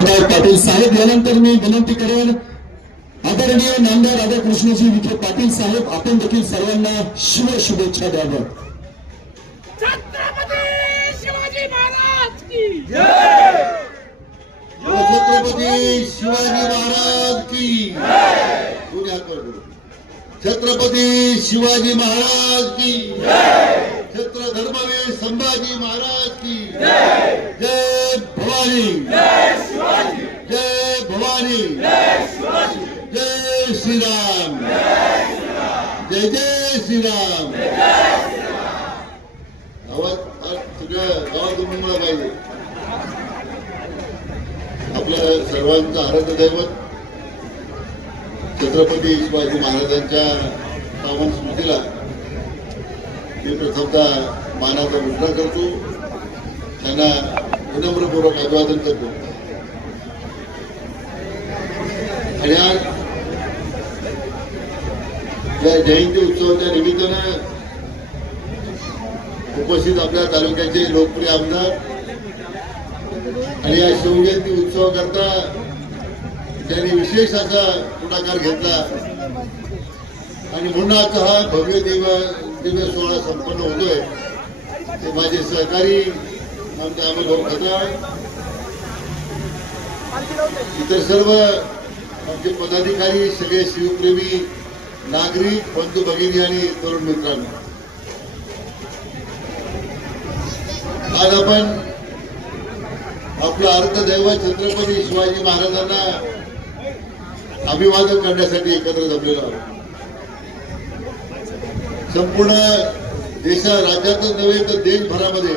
पाटील साहेब यानंतर मी विनंती करेन आदरणीय नामदार राधाकृष्णजी विखे पाटील साहेब आपण देखील सर्वांना शुभेच्छा द्याव्या. छत्रपती शिवाजी महाराज की जय. छत्रपती शिवाजी महाराज की जय. छत्रपती शिवाजी महाराज की जय. छत्र धर्मवीर संभाजी महाराज की जय. जय भवानी. जय शिवाजी. जय भवानी. जय शिवाजी. जय श्रीराम. जय जय श्रीराम. गावात सगळ्या गावात मला पाहिजे आपल्या सर्वांचं आराध्य दैवत छत्रपती शिवाजी महाराजांच्या पावन स्मृतीला मी प्रथमतः मानाचा मुद्रा करतो, त्यांना विनम्रपूर्वक अभिवादन करतो. आणि आज या जयंती उत्सवाच्या निमित्तानं उपस्थित आपल्या तालुक्याचे लोकप्रिय आमदार आणि या शिवजयंती उत्सव करता त्यांनी विशेष असा पुढाकार घेतला आणि म्हणून आता हा भव्य दिव्य सोहळा संपन्न होतोय. ते माझे सहकारी आमचे अमोल खताळ, इतर सर्व आमचे पदाधिकारी, सगळे शिवप्रेमी नागरिक, बंधू भगिनी आणि तरुण मित्रांनो, आज आपण आपलं अर्थदैवत छत्रपती शिवाजी महाराजांना अभिवादन करण्यासाठी एकत्र जमलेलो आहोत. संपूर्ण राज्यातच नव्हे तर देशभरामध्ये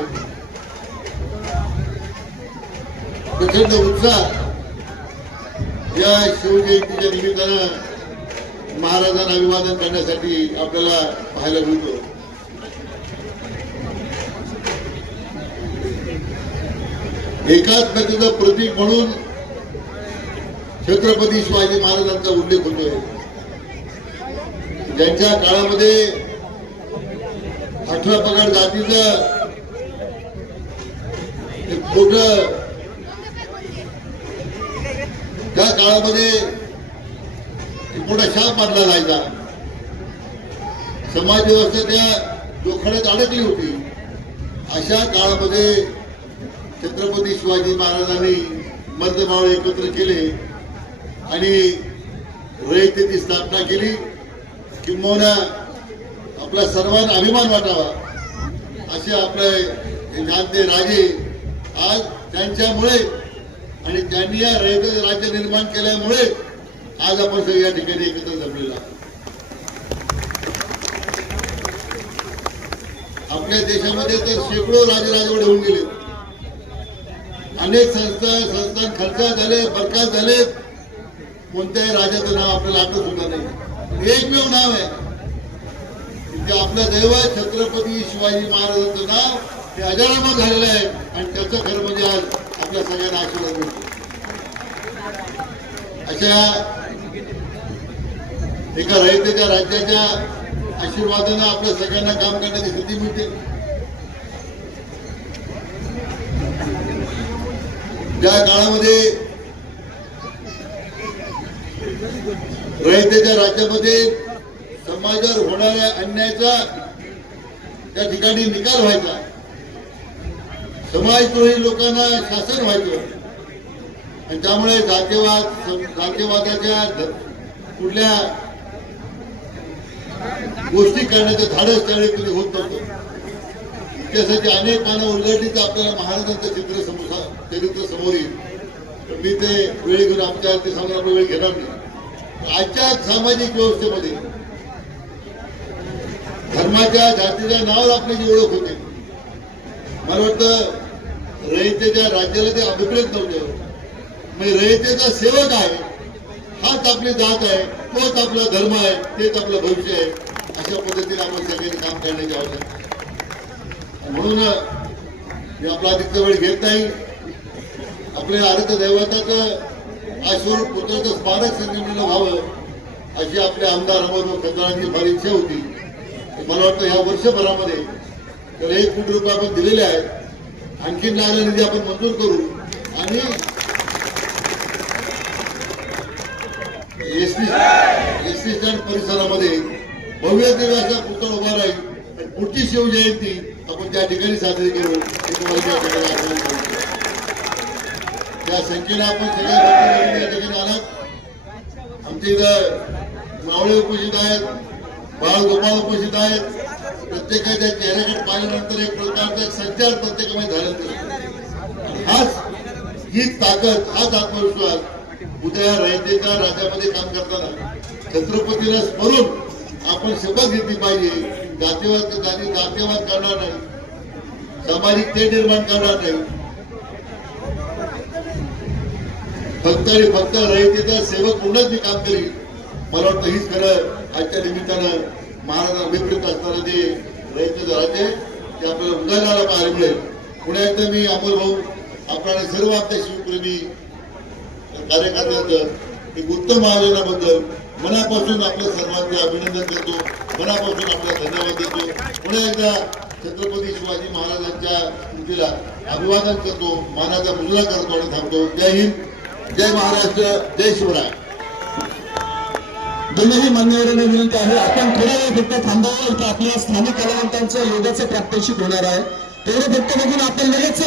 प्रचंड उत्साह या शिवजयंतीच्या निमित्तानं महाराजांना अभिवादन करण्यासाठी आपल्याला पाहायला मिळतो. एकात्मतेचं प्रतीक म्हणून छत्रपती शिवाजी महाराजांचा उल्लेख होतोय. ज्यांच्या काळामध्ये 18 पगड जातीचं मोठं, त्या काळामध्ये मोठा शाप मानला जायचा. समाज व्यवस्था त्या जोखड्यात अडकली होती. अशा काळामध्ये छत्रपती शिवाजी महाराजांनी मध्यमावळ एकत्र केले आणि रयतेची स्थापना केली. किंबहुना आपला सर्वांना अभिमान वाटावा असे आपले जाणते राजे आज त्यांच्यामुळे आणि त्यांनी या रयतेचं राज्य निर्माण केल्यामुळे आज आपण सगळे या ठिकाणी एकत्र जमलेला. आपल्या देशामध्ये तर शेकडो राजवाडे होऊन गेले. अनेक संस्थान खर्चात झाले, बरखास्त झाले. कोणत्याही राजाचं नाव आपल्याला आठवत सुद्धा नाही. एकमेव नाव आहे की आपलं दैवत छत्रपती शिवाजी महाराजांचं नाव हे अजरामर झालेलं आहे आणि त्याचं खरं म्हणजे आज आपल्या सगळ्यांना आशीर्वाद मिळतो. अशा एका रयतेच्या राज्याच्या आशीर्वादानं आपल्या सगळ्यांना काम करण्याची संधी मिळते. ज्या काळामध्ये रयतेच्या राज्यामध्ये समाजावर होणाऱ्या अन्यायाचा त्या ठिकाणी निकाल व्हायचा, समाजद्रोही लोकांना शासन व्हायचं आणि त्यामुळे जातीवादाच्या कुठल्या गोष्टी करण्याचं धाडस त्यावेळी कधी होत नव्हतं. इतिहासाची अनेक पानं उलगडली तर आपल्याला महाराजांचं चरित्र समोर येईल. मी ते वेळ घेऊन आमच्या ते सांगून आपला वेळ घेणार नाही. आजच्या सामाजिक व्यवस्थेमध्ये धर्माच्या जातीच्या नावावर आपली जी ओळख होते, मला वाटतं रयतेच्या राज्याला ते अभिप्रेत नव्हतं. म्हणजे रयतेचा सेवक आहे, हाच आपली जात आहे, तोच आपला धर्म आहे, तेच आपलं भविष्य आहे. अशा पद्धतीने आपण सगळ्यांनी काम करण्याची आवश्यकता आहे. म्हणून मी आपला अधिकचा वेळ घेत नाही. आपल्या आराध्य दैवताचं आश्वर पुत्राचं स्मारक संघटनेला व्हावं अशी आपले आमदार अमोल खताळांची फार इच्छा होती. मला वाटतं ह्या वर्षभरामध्ये त्याला 1 कोटी रुपये आपण दिलेले आहेत. आणखीन लागलेला निधी आपण मंजूर करू आणि एसटी स्टँड परिसरामध्ये भव्य दिव्य असा पुतळा उभा राहील आणि पुढची शिवजयंती आपण त्या ठिकाणी साजरी करू हे तुम्हाला त्या ठिकाणी आठवण करतो. त्या संख्येनं आपण सगळ्या भक्ती या ठिकाणी आलात. आमच्या इथं मावळे उपस्थित आहेत, बाळगोपाळ उपस्थित आहेत. प्रत्येकाच्या चेहऱ्याकडे पाहिल्यानंतर एक प्रकारचा संचार प्रत्येकामध्ये झालेला दिसतो. हाच ही ताकद, हाच आत्मविश्वास उद्या रयतेच्या राज्यामध्ये काम करताना छत्रपतीला स्मरून आपण शपथ घेतली पाहिजे. जातीवाद करणार नाही, सामाजिक तेढ निर्माण करणार नाही, फक्त आणि फक्त रयतेचा सेवक म्हणूनच मी काम करीन. मला वाटतं हीच खरं आजच्या निमित्तानं महाराज अभिप्रेत असणारं जे रयतेचं राज्य आहे ते आपल्याला उदाहरणाला पाहायला मिळेल. पुन्हा एकदा मी अमोल भाऊ आपल्याला सर्व आपल्या शिवप्रेमी कार्यकर्त्यांचं एक उत्तम आयोजनाबद्दल मनापासून आपल्या सर्वांचे अभिनंदन करतो, मनापासून आपल्याला धन्यवाद देतो. पुन्हा एकदा छत्रपती शिवाजी महाराजांच्या स्मृतीला अभिवादन करतो, मानाचा मुजरा करतो आणि थांबतो. जय हिंद, जय महाराष्ट्र, जय शिवराय. दोन्ही मान्यवरांना विनंती आहे आपण थोडा वेळ फक्त थांबावं. इथं आपल्या स्थानिक कलावंतांचं योगाचं प्रात्यक्षिक होणार आहे. तेवढं फक्त बघून आपण लगेच